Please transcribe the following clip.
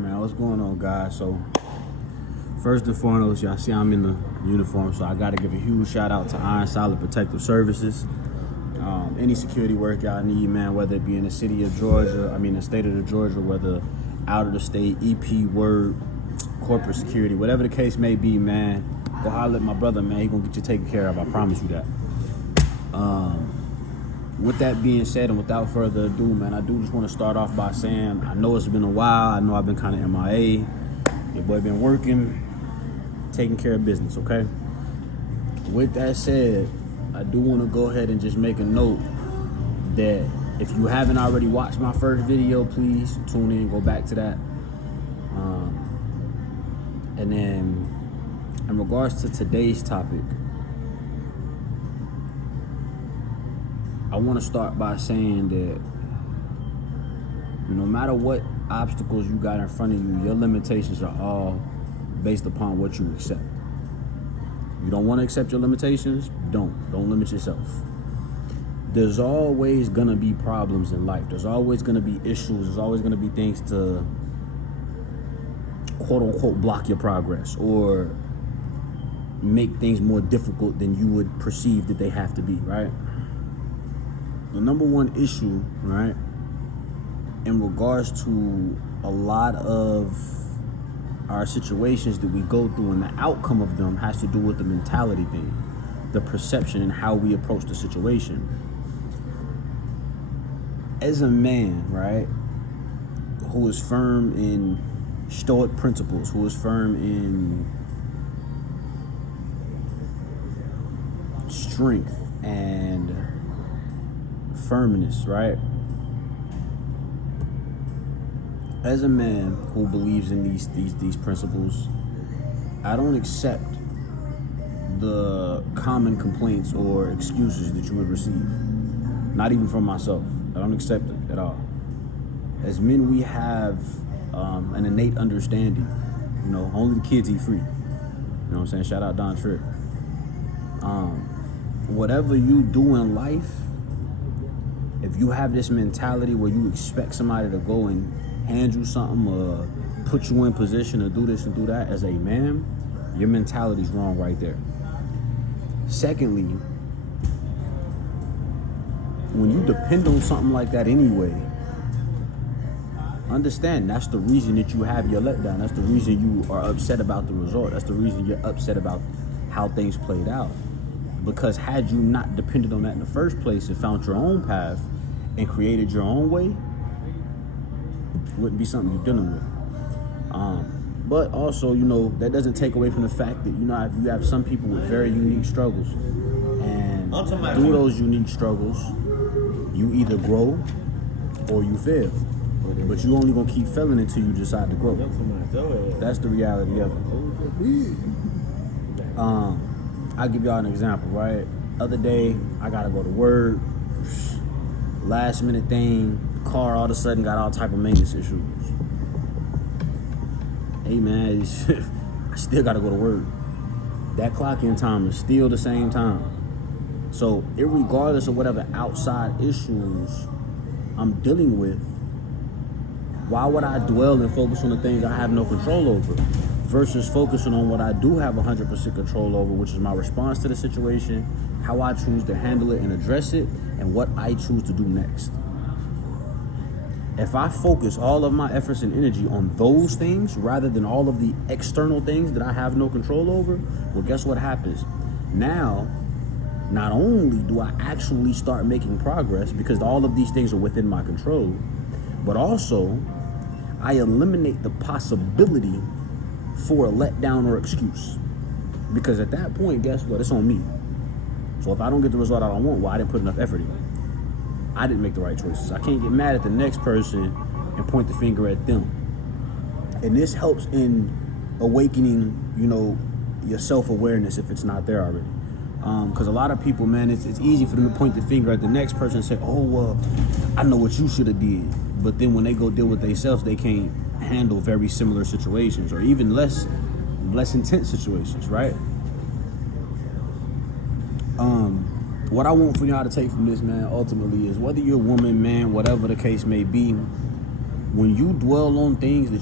man, what's going on, guys? So first and foremost, y'all see I'm in the uniform, so I gotta give a huge shout out to Iron Solid Protective Services. Any security work y'all need, man, whether it be in the city of Georgia, the state of Georgia, whether out of the state, EP, word, corporate security, whatever the case may be, man, go holler at my brother, man. He gonna get you taken care of, I promise you that. With that being said, and without further ado, man, I do just want to start off by saying I know it's been a while. I know I've been kind of MIA. Your boy been working, taking care of business, okay? With that said, I do want to go ahead and just make a note that if you haven't already watched my first video, please tune in, go back to that. And then in regards to today's topic, I want to start by saying that no matter what obstacles you got in front of you, your limitations are all based upon what you accept. You don't want to accept your limitations? Don't limit yourself. There's always gonna be problems in life. There's always gonna be issues. There's always gonna be things to quote unquote block your progress or make things more difficult than you would perceive that they have to be, right? The number one issue, right, in regards to a lot of our situations that we go through and the outcome of them has to do with the mentality thing, the perception and how we approach the situation. As a man, right, who is firm in Stoic principles, who is firm in strength and firmness, right? As a man who believes in these principles, I don't accept the common complaints or excuses that you would receive. Not even from myself. I don't accept it at all. As men, we have an innate understanding. You know, only the kids eat free. You know what I'm saying? Shout out Don Tripp. Whatever you do in life, if you have this mentality where you expect somebody to go and hand you something or put you in position to do this and do that as a man, your mentality's wrong right there. Secondly, when you depend on something like that anyway, understand that's the reason that you have your letdown. That's the reason you are upset about the result. That's the reason you're upset about how things played out. Because had you not depended on that in the first place and found your own path and created your own way, it wouldn't be something you're dealing with. But also, you know, that doesn't take away from the fact that, you know, if you have some people with very unique struggles, and through those unique struggles, you either grow or you fail. But you only gonna keep failing until you decide to grow. That's the reality of it. I'll give y'all an example, right? Other day, I gotta go to work, last minute thing, car all of a sudden got all type of maintenance issues. Hey man, I still gotta go to work. That clock in time is still the same time. So irregardless of whatever outside issues I'm dealing with, why would I dwell and focus on the things I have no control over versus focusing on what I do have 100% control over, which is my response to the situation, how I choose to handle it and address it, and what I choose to do next. If I focus all of my efforts and energy on those things rather than all of the external things that I have no control over, well, guess what happens? Now, not only do I actually start making progress because all of these things are within my control, but also I eliminate the possibility for a letdown or excuse. Because at that point, guess what? It's on me. So if I don't get the result I don't want, well, I didn't put enough effort in. I didn't make the right choices. I can't get mad at the next person and point the finger at them. And this helps in awakening, you know, your self-awareness if it's not there already. Because a lot of people, man, it's easy for them to point the finger at the next person and say, oh, well, I know what you should have did. But then when they go deal with themselves, they can't handle very similar situations or even less intense situations, right? What I want for y'all to take from this, man, ultimately is whether you're a woman, man, whatever the case may be, when you dwell on things that